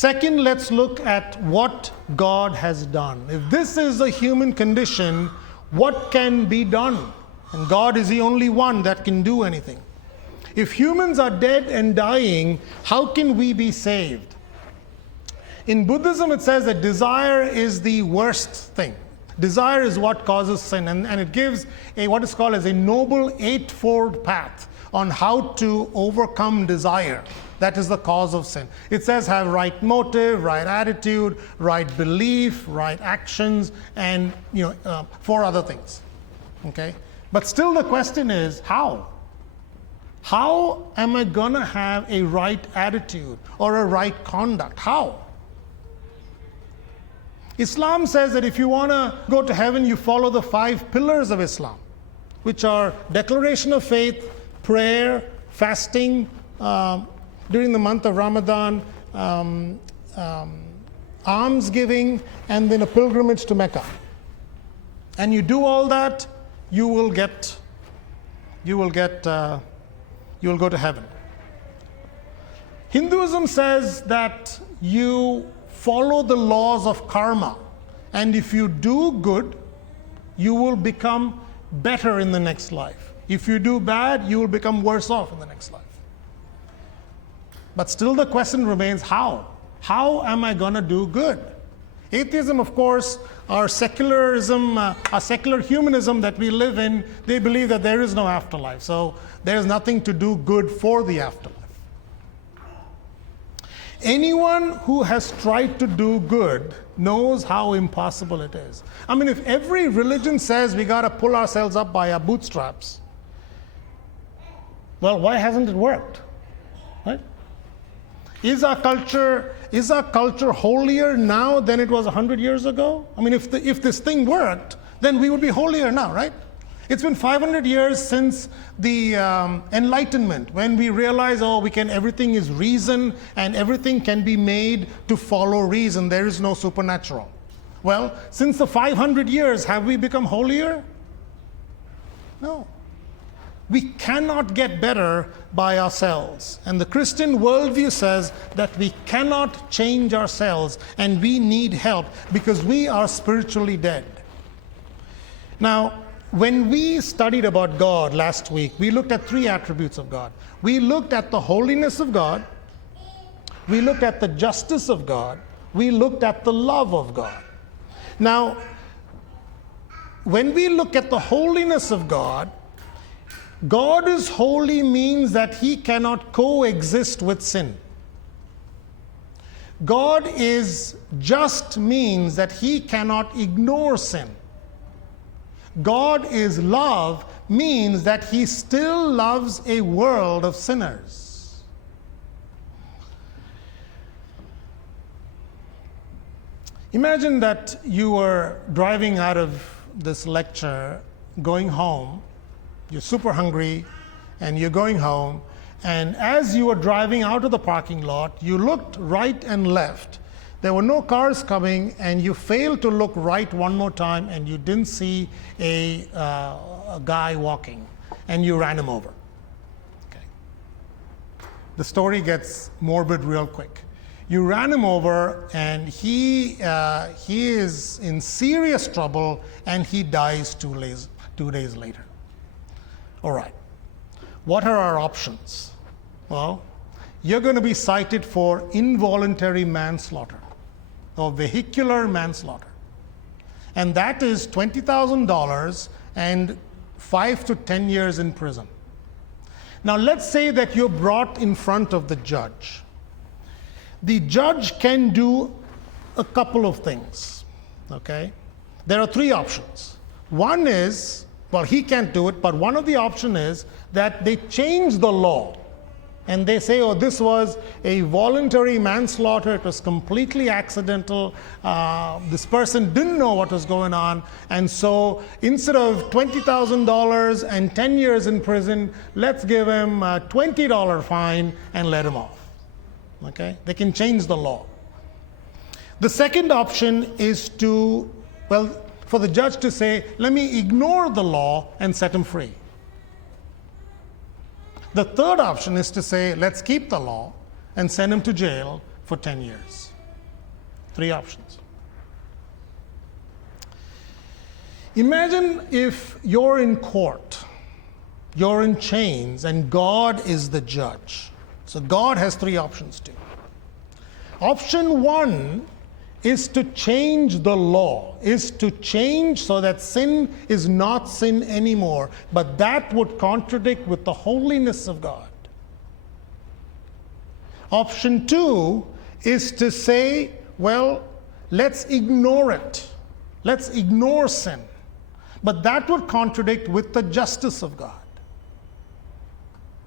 Second, let's look at what God has done. If this is the human condition, what can be done? And God is the only one that can do anything. If humans are dead and dying, how can we be saved? In Buddhism, it says that desire is the worst thing. Desire is what causes sin, and it gives what is called as a noble eightfold path on how to overcome desire. That is the cause of sin. It says have right motive, right attitude, right belief, right actions, and 4 other things. Okay? But still the question is, how? How am I going to have a right attitude or a right conduct? How? Islam says that if you want to go to heaven, you follow the 5 pillars of Islam, which are declaration of faith, prayer, fasting, during the month of Ramadan, alms giving, and then a pilgrimage to Mecca. And you do all that, you will go to heaven. Hinduism says that you follow the laws of karma, and if you do good, you will become better in the next life. If you do bad, you will become worse off in the next life. But still the question remains, how? How am I going to do good? Atheism, of course, our secularism, our secular humanism that we live in, they believe that there is no afterlife. So there's nothing to do good for the afterlife. Anyone who has tried to do good knows how impossible it is. I mean, if every religion says we got to pull ourselves up by our bootstraps, well, why hasn't it worked? Right? Is our culture holier now than it was 100 years ago? I mean, if this thing worked, then we would be holier now, right? It's been 500 years since the Enlightenment, when we realized, everything is reason and everything can be made to follow reason. There is no supernatural. Well, since the 500 years, have we become holier? No. We cannot get better by ourselves. And the Christian worldview says that we cannot change ourselves and we need help because we are spiritually dead. Now, when we studied about God last week, we looked at 3 attributes of God. We looked at the holiness of God, we looked at the justice of God, we looked at the love of God. Now, when we look at the holiness of God, God is holy means that He cannot coexist with sin. God is just means that He cannot ignore sin. God is love means that He still loves a world of sinners. Imagine that you were driving out of this lecture, going home. You're super hungry, and you're going home, and as you were driving out of the parking lot, you looked right and left. There were no cars coming, and you failed to look right one more time, and you didn't see a guy walking, and you ran him over. Okay. The story gets morbid real quick. You ran him over, and he is in serious trouble, and he dies 2 days later. All right. What are our options? Well, you're going to be cited for involuntary manslaughter or vehicular manslaughter. And that is $20,000 and 5 to 10 years in prison. Now, let's say that you're brought in front of the judge. The judge can do a couple of things, okay? There are 3 options. One is, well, he can't do it, but one of the options is that they change the law and they say, this was a voluntary manslaughter, it was completely accidental, this person didn't know what was going on, and so instead of $20,000 and 10 years in prison, let's give him a $20 fine and let him off. Okay? They can change the law. The second option is for the judge to say, let me ignore the law and set him free. The third option is to say, let's keep the law and send him to jail for 10 years. 3 options. Imagine if you're in court, you're in chains, and God is the judge. So God has 3 options too. Option 1 is to change the law, is to change so that sin is not sin anymore, but that would contradict with the holiness of God. Option 2 is to say, well, let's ignore it. Let's ignore sin. But that would contradict with the justice of God.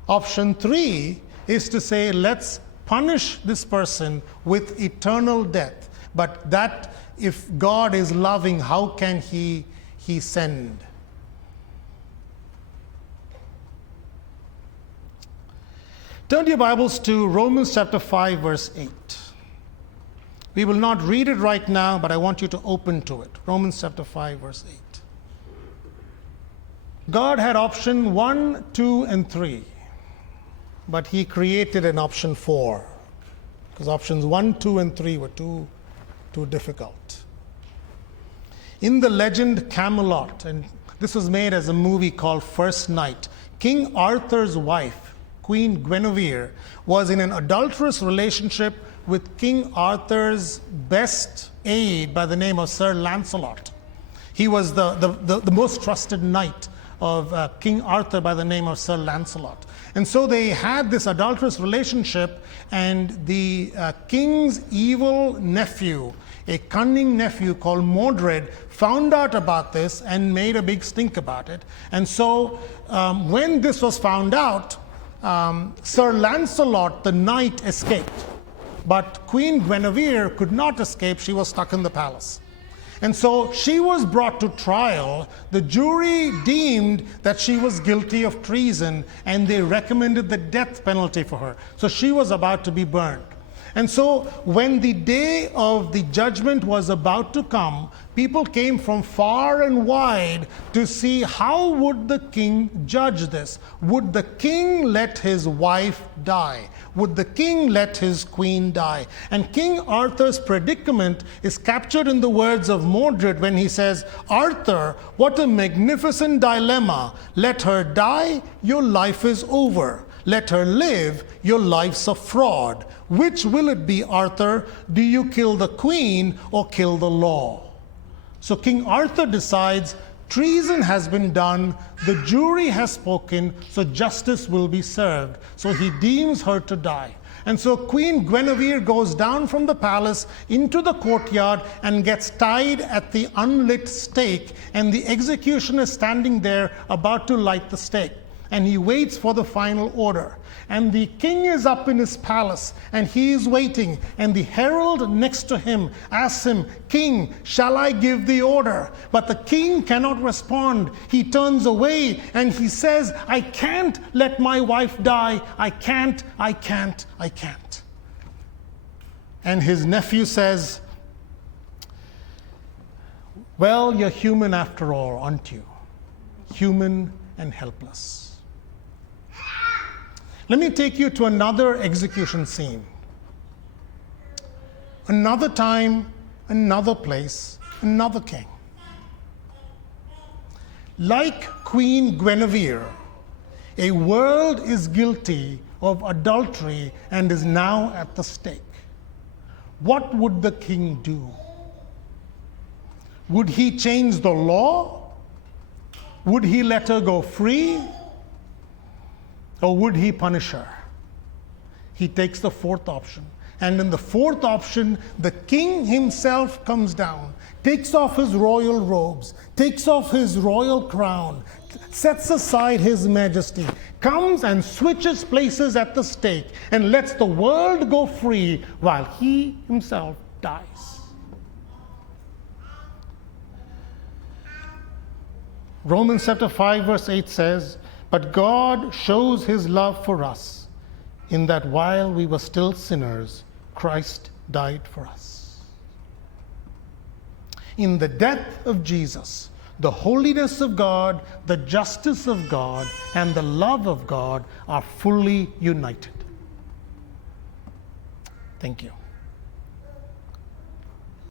Option 3 is to say, let's punish this person with eternal death. But that, if God is loving, how can he send? Turn your Bibles to Romans chapter 5, verse 8. We will not read it right now, but I want you to open to it. Romans chapter 5, verse 8. God had option 1, 2, and 3, but he created an option 4, because options 1, 2, and 3 were too difficult. In the legend Camelot, and this was made as a movie called First Knight, King Arthur's wife, Queen Guinevere, was in an adulterous relationship with King Arthur's best aide by the name of Sir Lancelot. He was the most trusted knight of King Arthur by the name of Sir Lancelot. And so they had this adulterous relationship, and the king's evil nephew, a cunning nephew called Mordred, found out about this and made a big stink about it. And so when this was found out, Sir Lancelot, the knight, escaped. But Queen Guinevere could not escape. She was stuck in the palace. And so she was brought to trial. The jury deemed that she was guilty of treason, and they recommended the death penalty for her. So she was about to be burned. And so when the day of the judgment was about to come, people came from far and wide to see how would the king judge this. Would the king let his wife die? Would the king let his queen die? And King Arthur's predicament is captured in the words of Mordred when he says, "Arthur, what a magnificent dilemma. Let her die, your life is over. Let her live, your life's a fraud. Which will it be, Arthur? Do you kill the queen or kill the law?" So King Arthur decides treason has been done, the jury has spoken, so justice will be served. So he deems her to die. And so Queen Guinevere goes down from the palace into the courtyard and gets tied at the unlit stake, and the executioner is standing there about to light the stake. And he waits for the final order. And the king is up in his palace, and he is waiting. And the herald next to him asks him, "King, shall I give the order?" But the king cannot respond. He turns away and he says, "I can't let my wife die. I can't. And his nephew says, "Well, you're human after all, aren't you? Human and helpless." Let me take you to another execution scene. Another time, another place, another king. Like Queen Guinevere, a world is guilty of adultery and is now at the stake. What would the king do? Would he change the law? Would he let her go free? Or would he punish her? He takes the 4th option. And in the 4th option, the king himself comes down, takes off his royal robes, takes off his royal crown, sets aside his majesty, comes and switches places at the stake, and lets the world go free while he himself dies. Romans chapter 5, verse 8 says, "But God shows his love for us, in that while we were still sinners, Christ died for us." In the death of Jesus, the holiness of God, the justice of God, and the love of God are fully united. Thank you.